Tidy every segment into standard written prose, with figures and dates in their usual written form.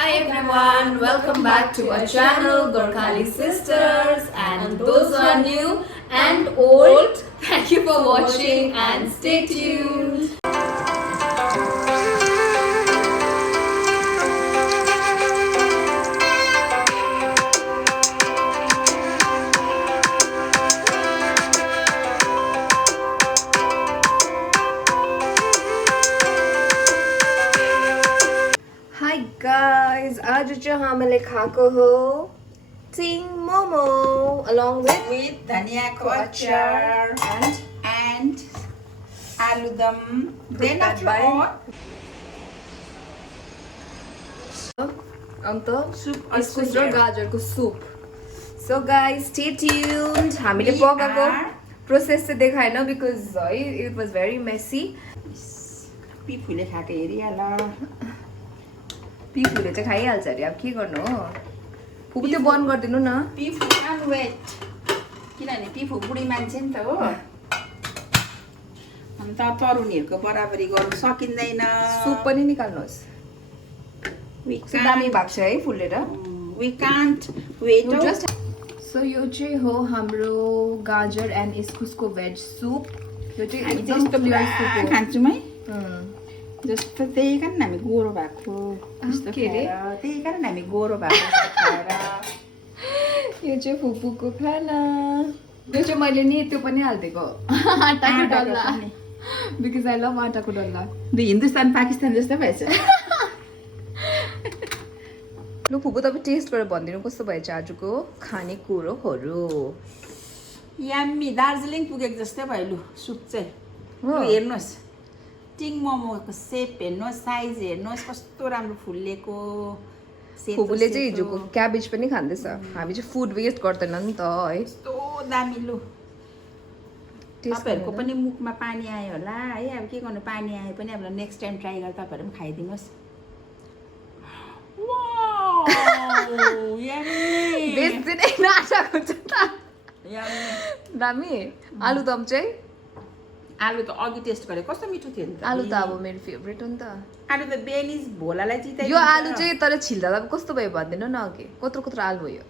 Hi everyone, welcome back to our channel Gorkhali Sisters, and those who are new and old, thank you for watching and stay tuned. Hi guys, आज चाहिँ हामीले खाएको हो ting momo along with धनियाको अचार and aloo dum. Then after all, अन्त soup इस्कुस also र here. गाजरको soup. So guys, stay tuned. हामीले We पकाएको are- प्रोसेस चाहिँ देखाएन because है it was very messy. पिफुले खाएको हेरिहाल. पिफुले चाहिँ खाइहाल्छ अरे अब के गर्नु हो. फुपू त्यो बन्द गरिदिनु न. पिफु क्यान वेट. किनभने पिफु बुढी मान्छे नि त हो. अन्त तरुणीहरूको बराबरी गर्नु सकिँदैन. सुप पनि निकाल्नुहोस्. We दामी can't- भएको छ है फुलेर. We can't wait. सो यो चाहिँ हो हाम्रो गाजर एन्ड इस्कुसको भेज सुप. यो चाहिँ हामी एकदम त्यस्तो क्लियर पुरा सुप हो. खान्छौँ है. जस्तो त्यही कारण हामी गोरो भएको. त्यस्तो के अरे? खाएर, त्यही कारण हामी गोरो भएको जस्तो खाएर. यो चाहिँ फुपूको खाना. यो चाहिँ मैले नि त्यो पनि हालिदिएको आटाको डल्ला पनि. बिकज आई लभ आटाको डल्ला. हिन्दुस्तान पाकिस्तान जस्तो भएछ. लु फुपू तपाईँ टेस्ट गरेर भनिदिनु कस्तो भएछ आजको खानेकुरोहरू. याम्मी दार्जिलिङ पुगेको जस्तै भयो लु सुप चाहिँ. हो? लु हेर्नुहोस् टिङ मोमोको सेप हेर्नुहोस्, साइज हेर्नुहोस् कस्तो राम्रो फुलेको. सेतो फुपूले चाहिँ सेतो। हिजोको क्याबेज पनि खाँदैछ. हामी चाहिँ फुड वेस्ट गर्दैन नि त है. कस्तो दामी लु. टेस्ट तपाईँहरूको पनि मुखमा पानी आयो होला है. अब के गर्नु, पानी आयो पनि अब नेक्स्ट टाइम ट्राई गरेर तपाईँहरू पनि खाइदिनुहोस्. Wow, yummy. बेसी नै नाटाको छ त. यम्मी। दामी. आलुदम चाहिँ आलु त अघि टेस्ट गरेँ कस्तो मिठो थियो नि त. आलु त अब मेरो फेभरेट हो नि त. आलु त बेनिज भोलालाई जिताइ. यो आलु चाहिँ तर छिल्दा अब कस्तो भयो भनिदिनु न अघि. कत्रो कत्रो आलु हो यो.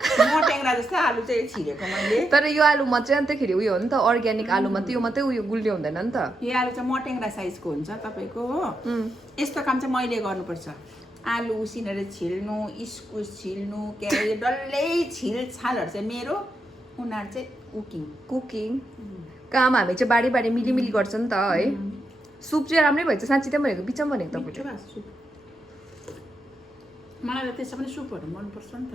मोटेङ्ग्रा जस्तो आलु चाहिँ छिरेको मैले. तर यो आलुमा चाहिँ अन्तखेरि उयो हो नि त अर्ग्यानिक आलुमा त्यो मात्रै उयो गुलियो हुँदैन नि त. यो आलु चाहिँ मोटेङ्ग्रा साइजको हुन्छ तपाईँको हो. यस्तो काम चाहिँ मैले गर्नुपर्छ. आलु उसिनेर छिल्नु, इस्कुस छिल्नु, के अरे यो डल्लै छिलछालहरू चाहिँ मेरो, उनीहरू चाहिँ कुकिङ. कुकिङ काम हामी चाहिँ बारी बारी मिली मिली गर्छ नि त है. सुप चाहिँ राम्रै भएछ साँच्ची त्यही भनेको बिचमा भनेको मिठो तपाईँले. भएको सुप. मलाई त त्यसो पनि सुपहरू मनपर्छ नि त.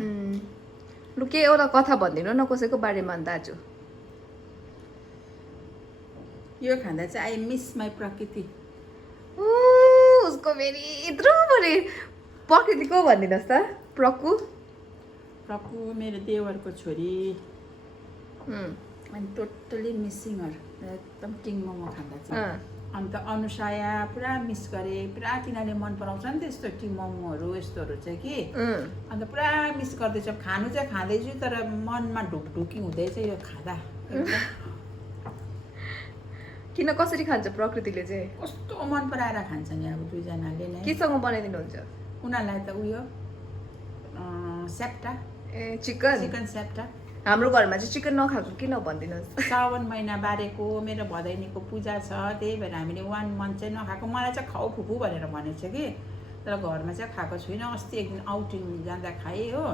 लु के एउटा कथा भनिदिनु न कसैको बारेमा अन्त आज. यो खाँदा चाहिँ आई मिस माई प्रकृति. उसको फेरि यत्रो बढी प्रकृतिको भनिदिनुहोस् त. प्रकु प्रकु मेरो देवरको छोरी. अनि टोटली मिसिङ हर. एकदम टिङ मोमो खाँदा चाहिँ. अन्त अनुसाया पुरा मिस गरेँ. पुरा तिनीहरूले मन पराउँछ नि त्यस्तो टिङ मोमोहरू यस्तोहरू चाहिँ कि. अन्त पुरा मिस गर्दैछ. खानु चाहिँ खाँदैछु तर मनमा ढुकढुकी हुँदैछ यो खाँदा. किन कसरी खान्छ प्रकृतिले चाहिँ. कस्तो मन पराएर खान्छ नि अब दुईजनाले नै. केसँग बनाइदिनुहुन्छ. उनीहरूलाई त उयो सेप्टा, ए चिकन. Chicken septa. हाम्रो घरमा चाहिँ चिकन नखाएको किन भनिदिनुहोस्. सावन महिना बारेको मेरो भदैनीको पूजा छ त्यही भएर हामीले 1 मन्थ चाहिँ नखाएको. मलाई चाहिँ खाऊ फुपू भनेर भनेको छ कि. तर घरमा चाहिँ खाएको छुइनँ. अस्ति एक दिन आउटिङ जाँदा खाएँ हो.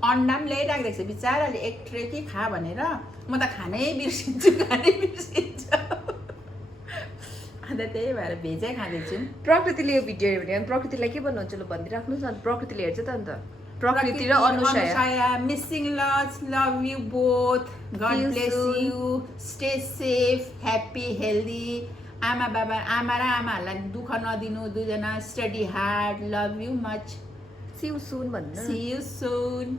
अन्डा पनि ल्याइराखिदिएको छ बिचाराले. एक ट्रे कि खा भनेर. म त खानै बिर्सिन्छु. अन्त त्यही भएर भेजै खाँदैछु. प्रकृतिले यो भिडियो हेऱ्यो भने प्रकृतिलाई के भन्नुहुन्छ ल भनिदिइराख्नुहोस् न. प्रकृतिले हेर्छ त अन्त. प्रकृति र अनुसाया missing lots. Love you both. God bless you. Stay safe, happy, healthy. आमा र आमाहरूलाई दुःख नदिनु दुईजना. Study hard. Love you much. See you soon भन्नु. सी यु सुन.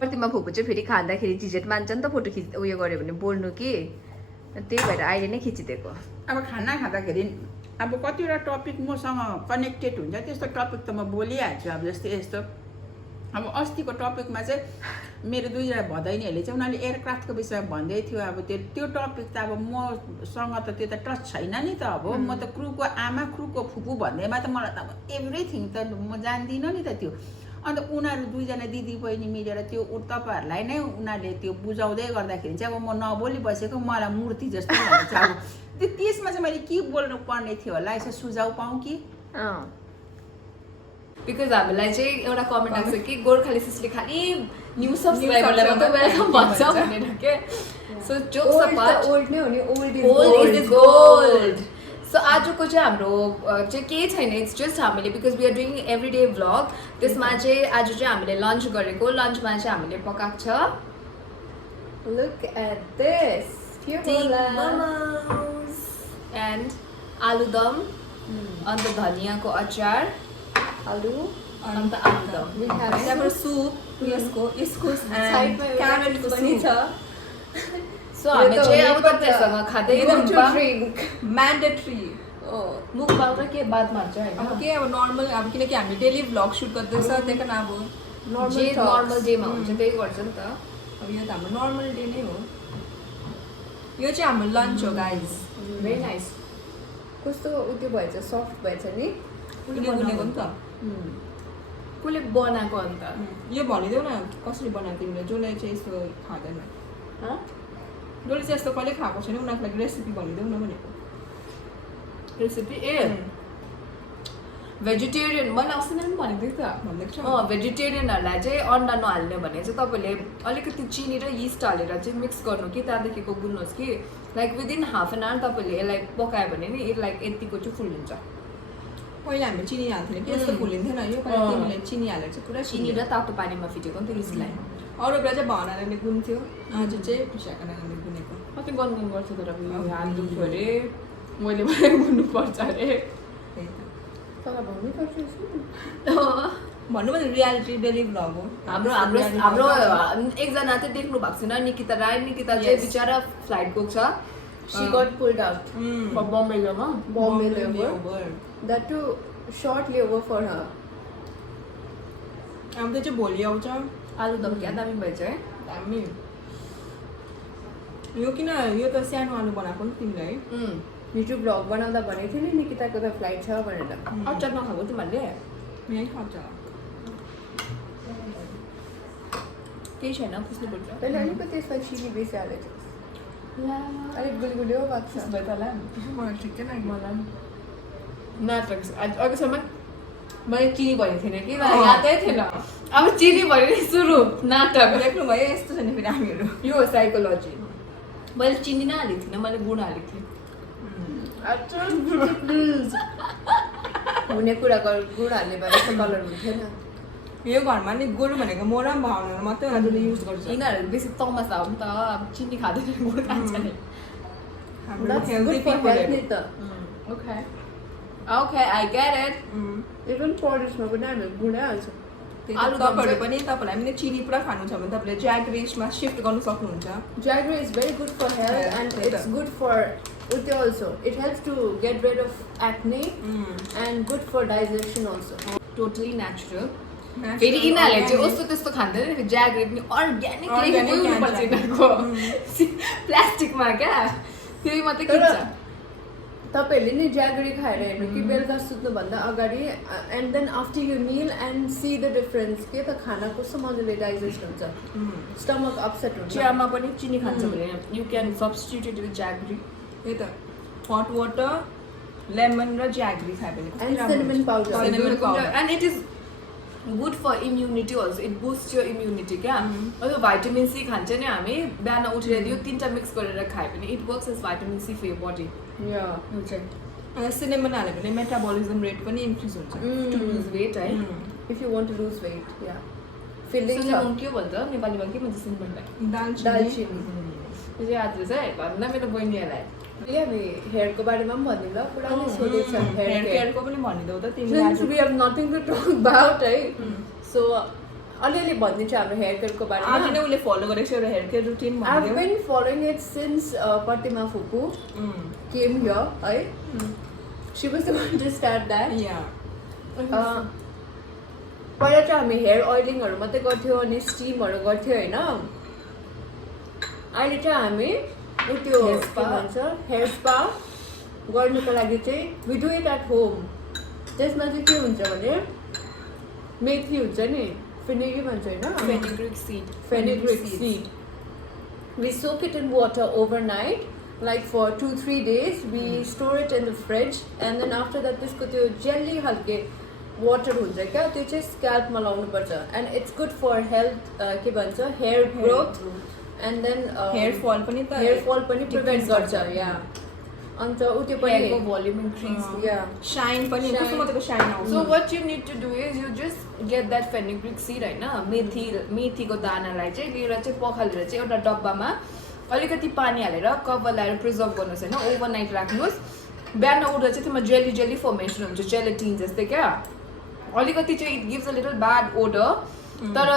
प्रतिमा फुपू चाहिँ फेरि खाँदाखेरि झिझेट मान्छ नि त फोटो उयो गऱ्यो भने बोल्नु कि. त्यही भएर अहिले नै खिचिदिएको. अब खाना खाँदाखेरि अब कतिवटा टपिक मसँग कनेक्टेड हुन्छ. त्यस्तो टपिक त म बोलिहाल्छु. अब जस्तै यस्तो अब अस्तिको टपिकमा चाहिँ मेरो दुईजना भदैनीहरूले चाहिँ उनीहरूले एयरक्राफ्टको विषयमा भन्दै थियो अब त्यो टपिक त अब मसँग त त्यो त टच छैन नि त अब म त क्रुको आमा क्रुको फुपू भन्दैमा त मलाई त अब एभ्रिथिङ त म जान्दिनँ नि त त्यो अन्त उनीहरू दुईजना दिदी बहिनी मिलेर त्यो तपाईँहरूलाई नै उनीहरूले त्यो बुझाउँदै गर्दाखेरि चाहिँ अब म नबोली बसेको मलाई मूर्ति जस्तो लाग्छ अब त्यसमा चाहिँ मैले के बोल्नु पर्ने थियो होला यसो सुझाउ पाऊँ कि बिकज हामीलाई चाहिँ एउटा कमेन्ट आएको छ कि गोर्खाली सिस्टरले खालि न्यू सब्सक्राइबरलाई मात्रै वेलकम भन्छ भनेर के सो जोक्स अपार्ट ओल्ड नै हो नि ओल्ड इज गोल्ड सो आजको चाहिँ हाम्रो चाहिँ केही छैन इट्स जस्ट हामीले because we are doing every day vlog त्यसमा चाहिँ आज चाहिँ हामीले लन्च गरेको लन्चमा चाहिँ हामीले पकाएको छ लुक एट दिस एन्ड आलुदम अन्त धनियाँको अचार आलु अन्त आलुदम त्यहाँबाट सुप यसको इस्कुस एन्ड क्यारेटको पनि छ सो हामी चाहिँ अब तपाईँसँग खाँदै म्यान्डेटरी मुखबाङ र के बादमा हुन्छ अब होइन के अब नर्मल अब किनकि हामी डेली भ्लग सुट गर्दैछ त्यही कारण अब जे नर्मल डेमा हुन्छ त्यही गर्छ नि त अब यो त हाम्रो नर्मल डे नै हो यो चाहिँ हाम्रो लन्च हो गाइज भेरी नाइस कस्तो उत्यो भएछ सफ्ट भएछ नि उसले बनाएको नि त कसले बनाएको अन्त यो भनिदेऊ न कसरी बनाएको तिमीले जसले चाहिँ यस्तो खाँदैन जसले चाहिँ यस्तो कहिले खाएको छैन उनीहरूको लागि रेसिपी भनिदेऊ न भनेको रेसिपी ए भेजिटेरियन मैले अस्ति नै पनि भनेको थिएँ त भनेको छ भेजिटेरियनहरूलाई चाहिँ अन्डा नहाल्ने भने चाहिँ तपाईँले अलिकति चिनी र यिस्ट हालेर चाहिँ मिक्स गर्नु कि त्यहाँदेखिको गुन्नुहोस् कि like within half an hour तपाईँले यसलाई पकायो भने नि लाइक यतिको चाहिँ फुलिन्छ पहिला हामी चिनी हाल्थ्यौँ कि यस्तो फुलिन्थेन यो पहिला तिमीले चिनी हालेर चाहिँ पुरा चिनी र तातो पानीमा फिटेको नि त रिसलाई अरू बेला चाहिँ भावनाले गुन्थ्यो आज चाहिँ विशाखाले गुनेको कति गनगन गर्छ तर हात दुख्यो अरे मैले भने गुन्नुपर्छ अरे त्यही त तर भन्नुपर्छ भन्नु भने रियालिटी डेली भ्लग हो हाम्रो हाम्रो हाम्रो एकजना चाहिँ देख्नु भएको छैन निकिता राई निकिता चाहिँ बिचरा फ्लाइट गएको छ She got pulled out. बम्बईमा Bombay layover. That too short layover for her. अब त्यो चाहिँ भोलि आउँछ आलुदम क्या दामी भएछ है दामी यो किन यो त सानो आलु बनाएको नि तिमीले है YouTube vlog बनाउँदा भनेको थियो नि निकिताको त फ्लाइट छ भनेर अचार नखाएको तिमीहरूले यहीँ खान्छ केही छैन पुस्नुपर्छ पहिला अलिकति यसमा चिनी बेसी हालेको छ अलिक गुलगुलियो भएको छ भयो तँलाई मलाई ठिकै लाग्यो मलाई नाटक अघिसम्म मैले चिनी भनेको थिएन कि मलाई यादै थिएन अब चिनी भन्यो नि सुरु नाटक देख्नुभयो यस्तो छ नि फेरि हामीहरू यो हो साइकोलोजी मैले चिनी नहालेको थिइनँ मैले गुड हालेको थिएँ हुने कुरा गुड हाल्ने भए यस्तो कलर हुन्थेन यो घरमा नि गोरु भनेको म र भावना मात्रै हजुरले युज गर्छ यिनीहरू बेसी तमासा हो नि त अब चिनी खाँदैन गुड खान्छ नि हाम्रो That's healthy good for health नि पिपलहरू त okay okay I get it even परेजमा पनि हामी गुडै हाल्छौँ आलु तपाईँहरू पनि तपाईँलाई पनि चिनी पुरा खानु छ भने तपाईँले ज्यागरिसमा शिफ्ट गर्नु सक्नुहुन्छ Jaggery is very good for health and it's good for Uti also. It helps to get rid of acne and good for digestion also. Totally natural फेरि यिनीहरूले चाहिँ कस्तो त्यस्तो खाँदैन फेरि ज्यागरी पनि अर्ग्यानिक हुनुपर्छ यिनीहरूको प्लास्टिकमा क्या त्यही मात्रै किन्छ तपाईँहरूले नि ज्यागरी खाएर हेर्नु कि बेलुका सुत्नुभन्दा अगाडि and then after you meal and see the difference के त खाना कस्तो मजाले डाइजेस्ट हुन्छ स्टमक अपसेट हुन्छ चियामा पनि चिनी खान्छ भने you can substitute with jaggery त्यही त हट वाटर लेमन र ज्यागरी खायो भने and cinnamon powder and it is good for immunity also it boost यो इम्युनिटी क्या अब भाइटामिन सी खान्छ नि हामी बिहान उठेर यो तिनवटा मिक्स गरेर खायो भने it works as vitamin C for your body हुन्छ सिनेमन हाल्यो भने मेटाबोलिजम रेट पनि इन्क्रिज हुन्छ टु लुज वेट है if you want to lose weight या फिलिङ सिनेमन के भन्छ नेपालीमा के भन्छ सिनेमनलाई दालचिनी त्यो चाहिँ याद रहेछ है भन्दा मेरो बहिनीहरूलाई हामी हेयरको बारेमा पनि भन्नु ल पुरा नै सोधेको छ हेयर केयरको पनि भनिदेऊ त तिमीले Since we have nothing to talk about, right? So, अलिअलि भनिदिन्छु हाम्रो हेयर केयरको आज बारेमा नै उसले फलो गरेको छ एउटा हेयर केयर रुटिन I've भनिदेऊ been following it since Pratima Fupu came here, right? She was the one to start that. या पहिला चाहिँ हामी हेयर ओइलिङहरू मात्रै गर्थ्यो अनि स्टिमहरू गर्थ्यो होइन अहिले चाहिँ हामी त्यो Hair के spa. भन्छ हेयर स्पा गर्नुको लागि चाहिँ we do it at home त्यसमा चाहिँ के हुन्छ भने मेथी हुन्छ नि फिनेगी भन्छ होइन Fenugreek seed. fenugreek seed. We soak it in water overnight, like for 2-3 days. We store it in the fridge, and then after that, त्यसको त्यो jelly हल्के water हुन्छ क्या त्यो चाहिँ scalp मा लाउनु पर्छ and it's good for health के भन्छ hair growth and then hair fall पनि त hair fall पनि prevent decrease गर्छ yeah अन्त उ त्यो Hair पनि volume increase. yeah शाइन पनि Shine. कस्तो मजाको शाइन आउँछ So what you need to do is you just get that fenugreek seed होइन मेथीको दानालाई चाहिँ लिएर चाहिँ पखालेर चाहिँ एउटा डब्बामा अलिकति पानी हालेर कभर लगाएर प्रिजर्भ गर्नुहोस् होइन ओभरनाइट राख्नुहोस् बिहान उठ्दा चाहिँ त्यसमा जेली फर्मेसन हुन्छ जेलेटिन जस्तै क्या अलिकति चाहिँ it gives a little bad odour तर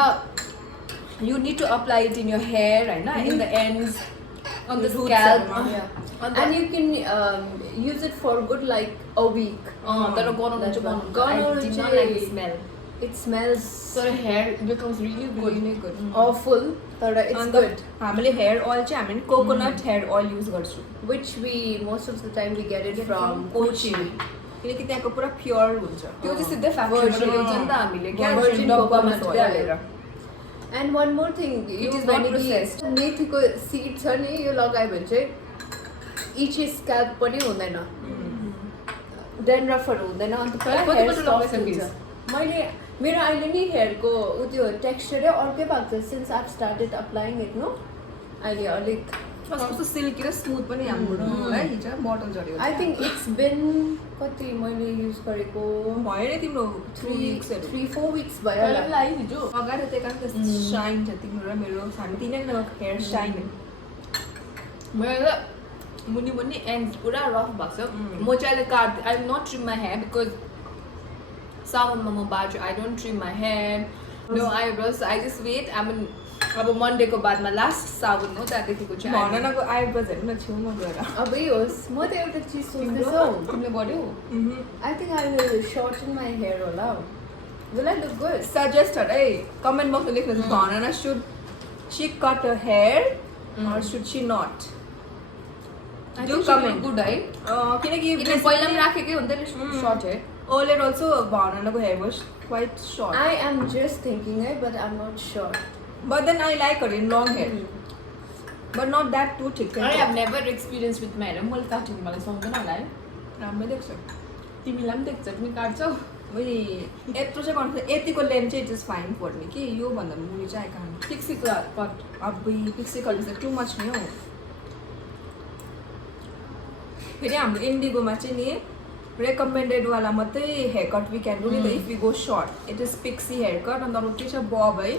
you need to apply it in your hair होइन in the ends on the scalp and you can use it for good like a week तर गनाउनु चाहिँ I गनाउनु did not like like the smell it smells तर hair becomes really good awful but it's अन्त good हामीले hair oil चाहिँ हामीले coconut hair oil use गर्छौँ which we most of the time we get it from Kochi किनकि त्यहाँको पुरा pure हुन्छ त्यो चाहिँ सिधै फ्याक्ट्रीबाट Virgin. ल्याउँछ नि त हामीले क्या Virgin डब्बामा coconut चाहिँ हालेर and one more thing It is not processed. मेथीको seed छ नि यो लगायो भने चाहिँ इची स्क्याल्प पनि हुँदैन डेन्ड्रफहरू हुँदैन अन्त पुरा कति hair पल्ट soft लगाइसकिस्? हुन्छ मैले मेरो अहिले नि हेयरको उ त्यो टेक्स्चरै अर्कै भएको छ since I started applying it no अहिले अलिक कस्तो सिल्की र स्मुथ पनि हाम्रो है हिजो बोटल झऱ्यो आई थिङ्क इट्स बिन कति मैले युज गरेको भयो नि तिम्रो 3 विक्सहरू 3-4 weeks भयो होला लगाइ हिजो अगाडि त्यही कारण साइन छ तिम्रो र मेरो हामी तिनैजनाको हेयर साइन मेरो त मुनि एन्ड पुरा रफ भएको छ म चाहिँ अहिले काट्दै I will not trim my hair because साउनमा म बाँच्छु I don't trim my hair no eyebrows I just wait I mean अब मन्डेको बादमा लास्ट साबुन हो त्यहाँदेखिको चाहिँ भननको आइब्रोजहरू न छेउमा गएर अबै होस् म त एउटा चिज सोच्दैछु तिमीले बढ्यो I think I will shorten my hair होला Will I look good? Suggest है कमेन्ट बक्समा लेख्नुहोस् भनना should she cut a hair or should she not Do comment good है किनकि किन पहिला पनि राखेकै हुन्थ्यो नि सर्ट हेयर earlier also भननाको hair was quite short I am just thinking it but I'm not sure but then I like her in long hair but not that too thick I have never experienced with my hair मैले काटेको मलाई सक्दैन होला है राम्रो देख्छ तिमीलाई पनि देख्छ तिमी काट्छौ उही यत्रो चाहिँ गर्नु यतिको लेन्थ चाहिँ it is fine for me कि यो भन्दा मुनि चाहिँ आएको पिक्सीको कट अब पिक्सी कलर चाहिँ टु मच नि हौ फेरि हाम्रो इन्डिगोमा चाहिँ नि रेकमेन्डेडवाला मात्रै hair cut we can do नि त if you go short it is pixie hair cut अन्त अरू के छ बब है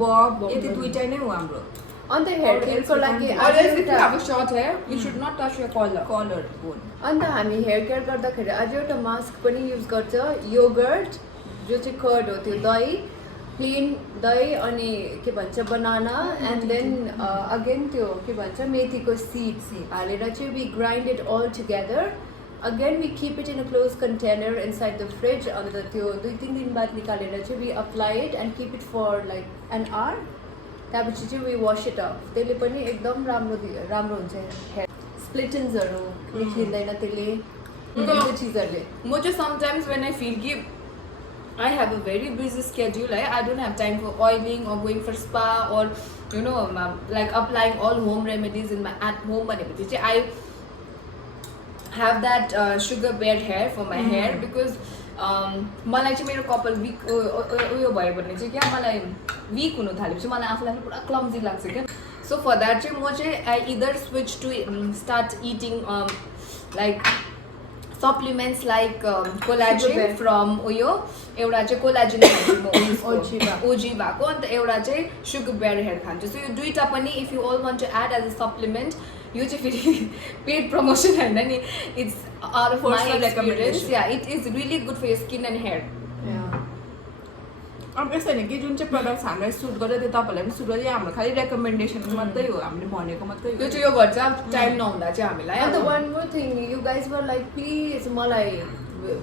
बब यति दुइटै नै हो हाम्रो अन्त हेयर केयरको लागि Unless if you have a short hair, you should not touch your collar. Colour bone अन्त हामी हेयर केयर गर्दाखेरि अझै एउटा मास्क पनि युज गर्छ योगर्ट जो चाहिँ कर्ड हो त्यो दही प्लेन दही अनि के भन्छ बनाना एन्ड देन अगेन त्यो के भन्छ मेथीको सिड्स हालेर चाहिँ we grind it all together again we keep it in a close container inside the fridge अन्त त्यो 2-3 दिन बाद निकालेर चाहिँ we apply it and keep it for like an hour त्यहाँपछि चाहिँ वी वास इट अफ त्यसले पनि एकदम राम्रो हुन्छ हेयर स्प्लिटन्सहरू निस्किँदैन त्यसले त्यो चिजहरूले म चाहिँ sometimes when I feel कि I have a very busy schedule, I don't have time for oiling or going for spa or you know like applying all home remedies in my at home भनेपछि चाहिँ I have that sugar bear hair for my hair because मलाई चाहिँ मेरो कपाल week उयो भयो भने चाहिँ क्या मलाई विक हुनु थालेपछि मलाई आफूलाई पुरा क्लम्जी लाग्छ क्या सो फर द्याट चाहिँ म चाहिँ I either switch to start eating like supplements like collagen from उयो एउटा चाहिँ कोलाजेन ओजी भएको अन्त एउटा चाहिँ सुगर बेयर हेयर खान्छु सो यो दुईवटा पनि if you all want to add as a supplement यो चाहिँ फेरि पेड प्रमोसन होइन नि it's our of my experience या it is really good for your skin and hair अब यस्तो होइन कि जुन चाहिँ प्रडक्ट्स हामीलाई सुट गर्छ त्यो तपाईँहरूलाई पनि सुट गर्छ हाम्रो खालि रेकमेन्डेसन मात्रै हो हामीले भनेको मात्रै यो चाहिँ यो गर्छ टाइम नहुँदा चाहिँ हामीलाई अन्त one more thing you guys were like please मलाई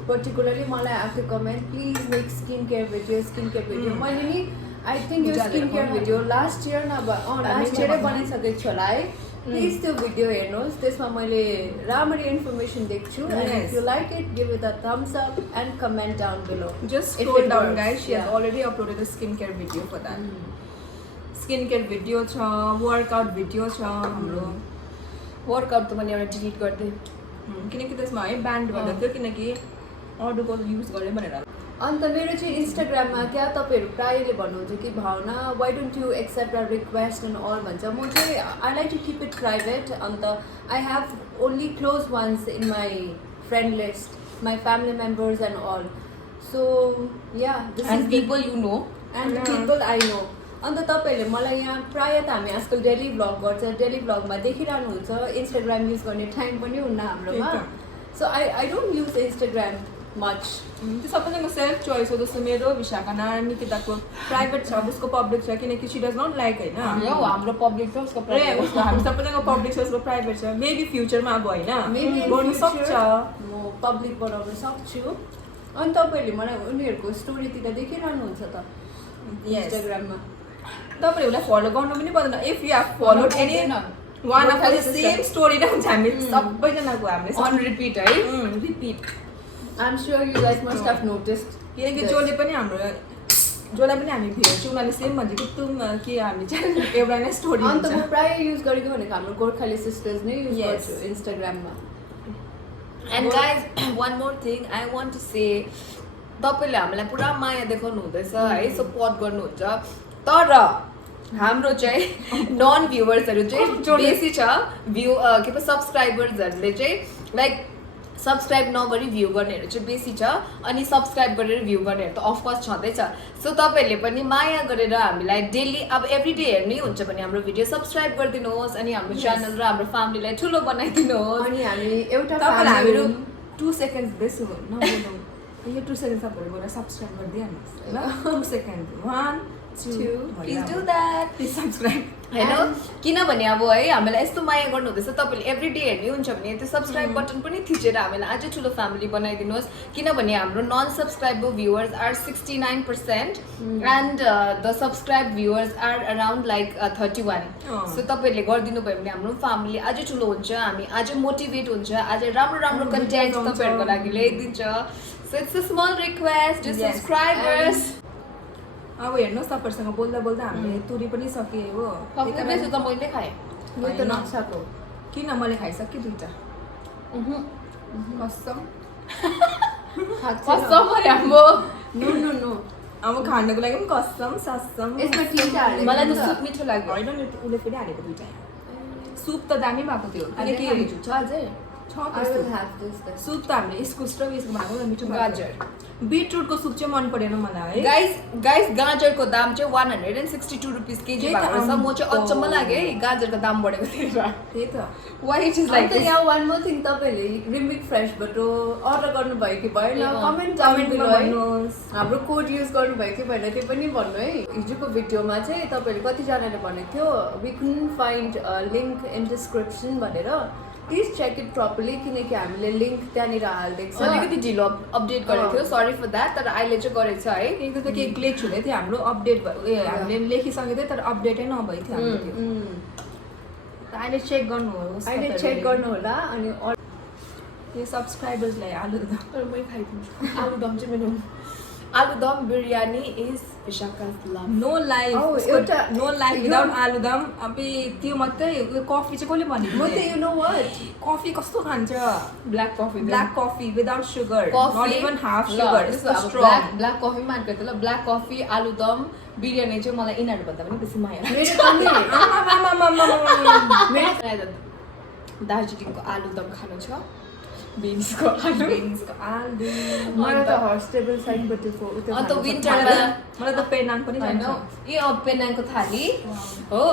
पर्टिकुलरली मलाई आएको comment please make skin care video मैले नि आई थिङ्क यो skin care video last year नभए लास्ट इयरै बनाइसकेको छु होला है प्लिज त्यो भिडियो हेर्नुहोस् त्यसमा मैले राम्ररी इन्फर्मेसन दिएको छु and if you like it give it a thumbs up and comment down below Just scroll down, guys. She has already uploaded a skincare video for that. Skincare video छ, workout video छ हाम्रो. Workout त मैले एउटा delete गरिदिएँ किनकि त्यसमा है ब्यान्ड भएको थियो किनकि अरूको युज गरे भनेर. अन्त मेरो चाहिँ इन्स्टाग्राममा क्या तपाईँहरू प्रायःले भन्नुहुन्छ कि Bhavana why don't you accept a request and all भन्छ म चाहिँ I like to keep it private अन्त I have only close ones in my friend list my family members and all so yeah and people you know and people I know अन्त तपाईँहरूले मलाई यहाँ प्रायः त हामी आजकल डेली भ्लग गर्छ डेली भ्लगमा देखिरहनुहुन्छ इन्स्टाग्राम युज गर्ने टाइम पनि हुन्न हाम्रोमा so I don't use Instagram much त्यो सबैजनाको सेल्फ चोइस हो. जस्तो मेरो विशाखा निकिताको प्राइभेट छ उसको पब्लिक छ किनकि सी डज नट लाइक होइन हाम्रो पब्लिक छ उसको उसको हामी सबैजनाको पब्लिक छ उसको प्राइभेट छ. मेबी फ्युचरमा अब होइन गर्नु सक्छ म पब्लिक बनाउन सक्छु अनि तपाईँहरूले मलाई उनीहरूको स्टोरीतिर देखिरहनुहुन्छ त इन्स्टाग्राममा तपाईँहरूलाई फलो गर्नु पनि पर्दैन. If you have followed any one of the same story नै हुन्छ हामी सबैजनाको हामीले अन रिपिट है repeat. I'm sure you guys must have noticed. किनकि जसले पनि हाम्रो जसलाई पनि हामी भेट्छौँ उनीहरूले सेम भन्छ कि तुम कि हामी चाहिँ एउटा नै स्टोरी अन्त म प्रायः युज गरेको भनेको हाम्रो गोर्खाली सिस्टर्स नै युज गर्छु इन्स्टाग्राममा. And guys one more thing I want to say तपाईँले हामीलाई पुरा माया देखाउनु हुँदैछ है सपोर्ट गर्नुहुन्छ तर हाम्रो चाहिँ नन भ्युवर्सहरू चाहिँ बेसी छ के पो सब्सक्राइबर्सहरूले चाहिँ लाइक सब्सक्राइब नगरी भ्यू गर्नेहरू चाहिँ बेसी छ अनि सब्सक्राइब गरेर भ्यू गर्नेहरू त अफकोर्स छँदैछ. सो तपाईँहरूले पनि माया गरेर हामीलाई डेली अब एभ्री डे हेर्नै हुन्छ भने हाम्रो भिडियो सब्सक्राइब गरिदिनुहोस् अनि हाम्रो च्यानल र हाम्रो फ्यामिलीलाई ठुलो बनाइदिनुहोस्. अनि हामी एउटा हामीहरू 2 सेकेन्ड बेसी नबोलौँ यो 2 सेकेन्ड तपाईँहरू गएर सब्सक्राइब गरिदिइहाल्नुहोस् ल. 2 second 1 2 please do that please subscribe होइन किनभने अब है हामीलाई यस्तो माया गर्नु हुँदैछ तपाईँले एभ्री डे हेर्ने हुन्छ भने त्यो सब्सक्राइब बटन पनि थिचेर हामीलाई अझै ठुलो फ्यामिली बनाइदिनुहोस् किनभने हाम्रो non subscriber viewers are 69% and the subscribe viewers are around like 31. So तपाईँहरूले गरिदिनु भयो भने हाम्रो फ्यामिली अझै ठुलो हुन्छ हामी अझै मोटिभेट हुन्छ अझै राम्रो राम्रो कन्टेन्ट तपाईँहरूको लागि ल्याइदिन्छ. So it's a small request to subscribers. अब हेर्नुहोस् तपाईँहरूसँग बोल्दा बोल्दा हामीले तुरी पनि सके हो. बेसी त मैले खाएँ यो त नक्साको किन मैले खाइसकेँ 2टा कसम कसम हाम्रो नो नो नो अब खानको लागि पनि कसम ससम यसमा टिका हालेको मलाई त सुप मिठो लाग्यो होइन उसले फेरि हालेको 2टा सुप त दामी भएको थियो किनकि छ अझै I will have this then. Soup त हामीले इस्कुस र उयसको बनाएको मिठो गाजर बिटरुटको सुप चाहिँ मन परेन मलाई है. गाइस गाजरको दाम चाहिँ 162 रुपिस केजी भएको छ. म चाहिँ अचम्म लाग्यो है गाजरको दाम बढेको थियो. त्यही त वाइ इट इज लाइक अन्त यहाँ वान मोर थिङ तपाईँहरूले रिमिक फ्रेसबाट अर्डर गर्नुभयो कि भएन कमेन्ट गर्नुहोस्. हाम्रो कोड युज गर्नुभयो कि भएन त्यो पनि भन्नु है. हिजोको भिडियोमा चाहिँ तपाईँहरूले कतिजनाले भनेको थियो we couldn't find link in description भनेर. प्लिज चेक इट प्रपरली किनकि हामीले लिङ्क त्यहाँनिर हालिदिएको छ. अलिकति ढिलो अपडेट गरेको थियो सरी फर द्याट तर अहिले चाहिँ गरेको छ है. एक त केही ग्लिच हुँदै थियो हाम्रो अपडेट भयो हामीले लेखिसकेको थियो तर अपडेटै नभएको थियो हाम्रो त्यो. अहिले चेक गर्नुहोस् अहिले चेक गर्नु होला. अनि यो सब्सक्राइबर्सलाई आलुदम मैले खाइदिन्छु आलुदम चाहिँ मेरो aloo dum biryani is Vishakha's love. No life एउटा नो लाइफ विदाउट आलुदम. अब त्यो मात्रै उयो कफी चाहिँ कसले भन्यो म त यु नो वाट कफी कस्तो खान्छ black coffee black coffee without sugar not even half sugar black coffee मार्के त ल ब्ल्याक कफी आलुदम बिरयानी चाहिँ मलाई यिनीहरू भन्दा पनि बेसी माया मेरो दार्जिलिङको आलुदम खानु छ बिन्सको आलु आलु मलाई त हस्टेबल साइडबाट अन्त विन्टरमा मलाई त पेनाङ पनि होइन जान्छ यो पेनाङको थाली हो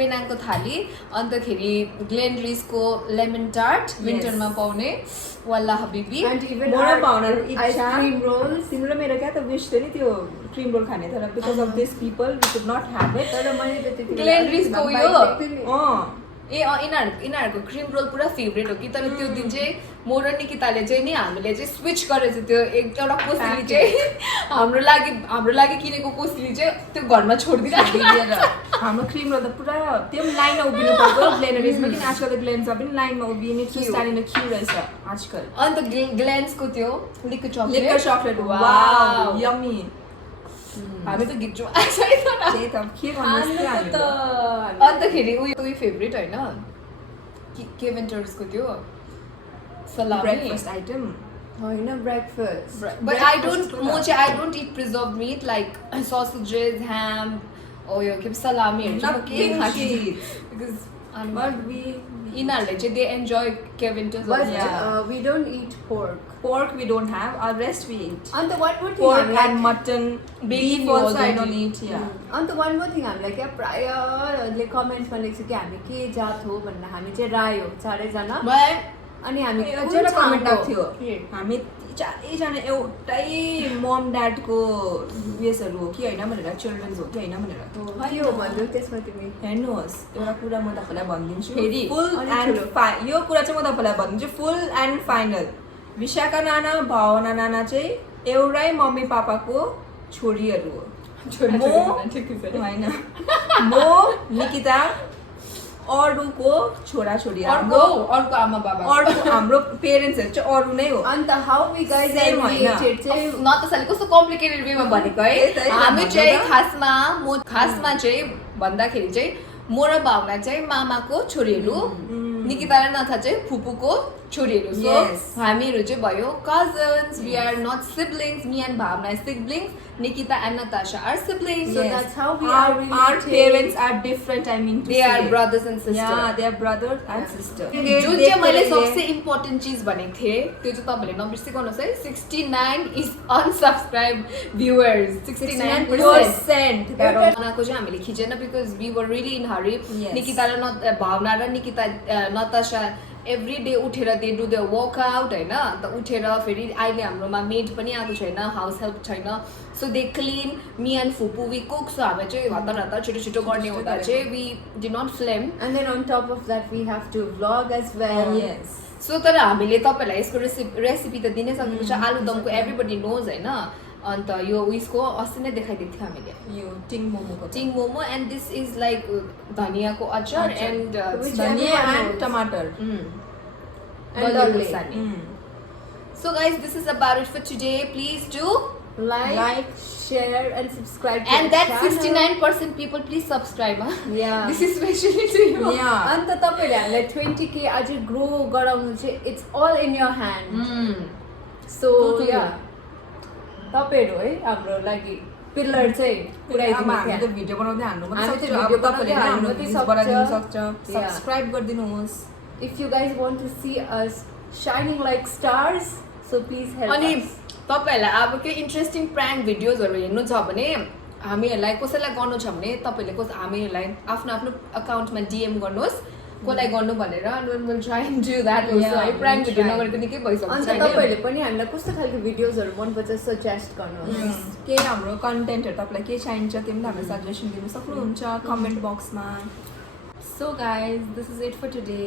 पेनाङको थाली अन्तखेरि ग्लेन रिसको लेमन टार्ट विन्टरमा पाउने वाला हबिबी आइसक्रिम रोल्स. तिम्रो मेरो क्या त विश थियो नि त्यो क्रिम रोल खाने तर because of this people we could not have it. तर मैले त त्यति ग्लेन रिसको उयो अँ यिनीहरूको क्रिम रोल पुरा फेभरेट हो कि तर त्यो दिन चाहिँ म र निकिताले चाहिँ नि हामीले चाहिँ स्विच गरेको त्यो एउटा कोसेली चाहिँ हाम्रो लागि किनेको कोसेली चाहिँ त्यो घरमा छोडिदिएर दिएर हाम्रो क्रिम रोल त पुरा त्यो पनि लाइनमा उभिनु पर्यो ग्लेनरिजमा किन आजकल त ग्लेन्समा पनि लाइनमा उभिने स्टाइलमा क्यु रहेछ आजकल अन्त ग्लेन्सको त्यो liquid liquid chocolate wow yummy हामी त गिज्छौँ छैन त्यही त के भन्नु अन्तखेरि उयो फेभरेट होइन केभेन्टर्सको त्यो सलामी ब्रेकफास्ट आइटम होइन breakfast But I don't eat preserved meat like sausages, ham, or your salami. Because but we yिनीहरूले चाहिँ they enjoy केभेन्टर्स but we don't eat pork we don't have our rest we eat and the one more thing pork हामीलाई- and mutton beef you also also I don't eat. eat yeah अन्त one more thing हामीलाई क्या प्रायःले कमेन्ट्समा लेख्छ कि हामी के जात हो भनेर हामी चाहिँ राई हो चारैजना अनि हामी कुन एउटा कमेन्ट ठाउँको? आएको थियो हामी चारैजना एउटै मम ड्याडको उयसहरू हो कि होइन भनेर चिल्ड्रेन्स हो कि होइन भनेर के हो भन्नु त्यसमा तिमी हेर्नुहोस् एउटा कुरा म तपाईँलाई भनिदिन्छु फेरि? फुल अलिक एन्ड ठुलो। यो कुरा चाहिँ म तपाईँलाई भनिदिन्छु फुल एन्ड फाइनल विशाखा नाना भावना नाना चाहिँ एउटै मम्मी पापाको छोरीहरू हो होइन म निकिता अरूको छोराछोरी अर्को आमा बाबा अर्को हाम्रो पेरेन्ट्सहरू चाहिँ अरू नै हो अन्त हाउ वी गाइज Same होइन। रिलेटेड चाहिँ न त साले कस्तो कम्प्लिकेटेड वेमा भनेको त्यही त, है है, हामी भन्नु चाहिँ त। खासमा चाहिँ भन्दाखेरि चाहिँ म र भावना चाहिँ मामाको छोरीहरू निकिता र नथा चाहिँ फुपूको छोरीहरू सो Yes. हामीहरू चाहिँ भयो cousins we are not siblings me and Bhavana siblings Nikita and Natasha are siblings So that's how we are our related. parents are different I mean to they are say. Brothers and yeah sister they are brother and sister जुन चाहिँ मैले सबसे important चिज भनेको थिएँ त्यो चाहिँ तपाईँले नबिर्सिनुहोस् है 69 इज अनसब्सक्राइब भ्युवर्स 69% भावनाको चाहिँ हामीले खिचेन because we were really in hurry Yes. Nikita र भावना र निकिता नताशा एभ्री डे उठेर दे डु द वर्कआउट होइन अन्त उठेर फेरि अहिले हाम्रोमा मेड पनि आएको छैन हाउस हेल्प छैन so they clean me and फुपू वी कुक सो हामी चाहिँ हतार हतार छिटो छिटो गर्ने हुँदा चाहिँ we did not film And then on top of that we have to vlog as well. yes so तर हामीले तपाईँलाई यसको रेसिपी त दिनै सकेको छ आलुदमको एभ्रीबडी नोज होइन अन्त यो उयसको अस्ति नै देखाइदिएको थियो हामीले यो टिङ मोमोको ting momo and this is like धनियाको अचार अचार। And Which dhaniya everyone and knows. टमाटर And garlic. So guys, this is about it for today. Please do. Like, share and subscribe to And our that channel. 69% people, please subscribe. Huh? Yeah. This is especially to you. yeah अन्त तपाईँले हामीलाई 20K अझै grow गराउनु चाहिँ it's all in your hand so Totally. Yeah तपाईँहरू है हाम्रो लागि पिल्लर चाहिँ अब पुऱ्याइदिनु हामी त त्यहाँ भिडियो बनाउँदै हान्नु मात्रै हामी त सक्छौँ। अब भिडियो तपाईँले बनाउँदै हाम्रो हान्नु views मात्रै बढाइदिनु सक्छ। सक्छ Yeah. सब्सक्राइब गरिदिनुहोस् If you guys want to see us shining like stars, so please help अनि us. तपाईँहरूलाई अब केही इन्ट्रेस्टिङ प्र्याङ्क भिडियोजहरू हेर्नु छ भने हामीहरूलाई कसैलाई गर्नु छ भने तपाईँहरूले हामीहरूलाई आफ्नो आफ्नो अकाउन्टमा डिएम गर्नुहोस् कसलाई गर्नु भनेर will try and do that Yeah, है प्र्याङ्क we'll भिडियो try. नगरेको निकै भइसक्छ अन्त होइन? तपाईँहरूले पनि हामीलाई कस्तो खालको भिडियोजहरू मनपर्छ सजेस्ट गर्नुहोस् केही हाम्रो कन्टेन्टहरू तपाईँलाई के चाहिन्छ त्यो पनि हामीलाई सजेसन दिनु सक्नुहुन्छ कमेन्ट बक्समा so guys this is it for today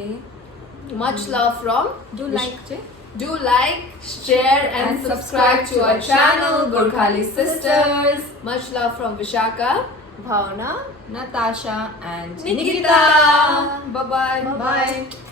Much love from do like चाहिँ Do like, share and subscribe to our channel, Gorkhali Sisters. Much love from Vishaka, भावना Natasha and Nikita. Bye-bye. Bye-bye.